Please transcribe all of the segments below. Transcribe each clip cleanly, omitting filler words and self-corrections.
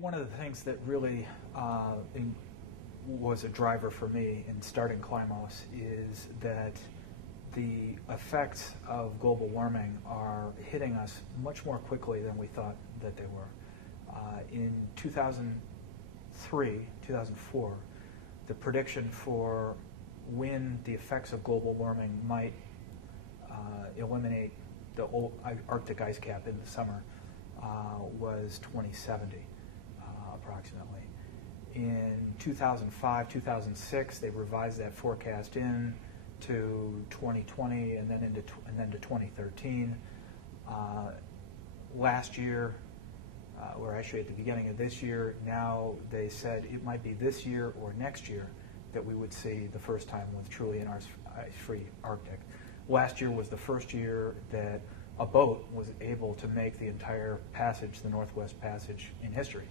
One of the things that really was a driver for me in starting Climos is that the effects of global warming are hitting us much more quickly than we thought that they were. In 2003, 2004, the prediction for when the effects of global warming might eliminate the old Arctic ice cap in the summer was 2070, approximately. In 2005, 2006, they revised that forecast in to 2020 and then to 2013. Last year, or actually at the beginning of this year, now they said it might be this year or next year that we would see the first time with truly an ice-free Arctic. Last year was the first year that a boat was able to make the entire passage, the Northwest Passage, in history.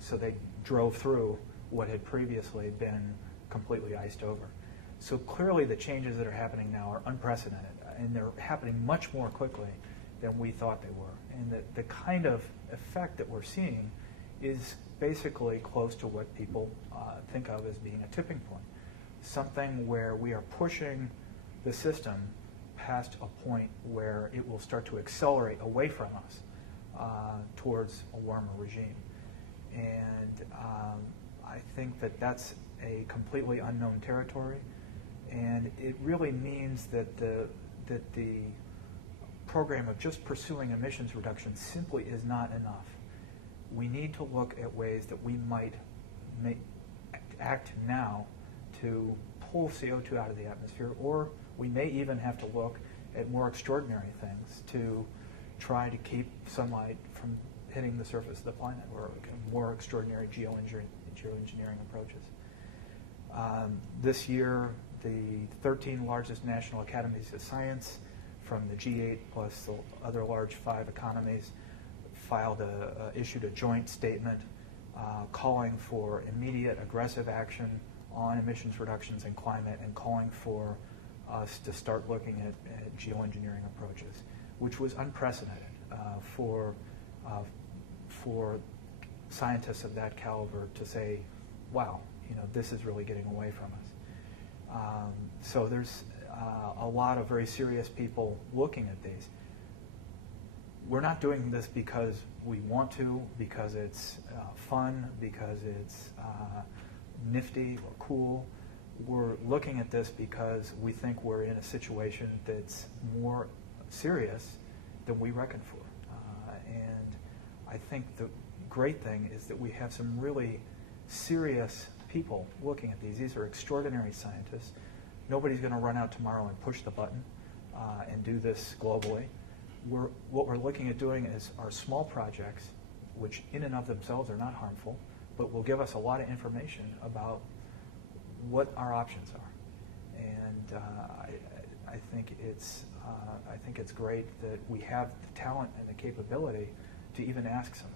So they drove through what had previously been completely iced over. So clearly the changes that are happening now are unprecedented, and they're happening much more quickly than we thought they were. And the kind of effect that we're seeing is basically close to what people think of as being a tipping point. Something where we are pushing the system past a point where it will start to accelerate away from us towards a warmer regime. And I think that that's a completely unknown territory, and it really means that the program of just pursuing emissions reduction simply is not enough. We need to look at ways that we might act now to pull CO2 out of the atmosphere, or we may even have to look at more extraordinary things to try to keep sunlight from hitting the surface of the planet, or more extraordinary geoengineering approaches. This year, the 13 largest national academies of science from the G8 plus the other large 5 economies issued a joint statement calling for immediate aggressive action on emissions reductions and climate, and calling for us to start looking at geoengineering approaches, which was unprecedented for scientists of that caliber to say, wow, this is really getting away from us. So there's a lot of very serious people looking at these. We're not doing this because we want to, because it's fun, because it's nifty or cool. We're looking at this because we think we're in a situation that's more serious than we reckon for. And I think the great thing is that we have some really serious people looking at these. These are extraordinary scientists. Nobody's going to run out tomorrow and push the button and do this globally. What we're looking at doing are small projects, which in and of themselves are not harmful, but will give us a lot of information about what our options are. And I think it's great that we have the talent and the capability to even ask some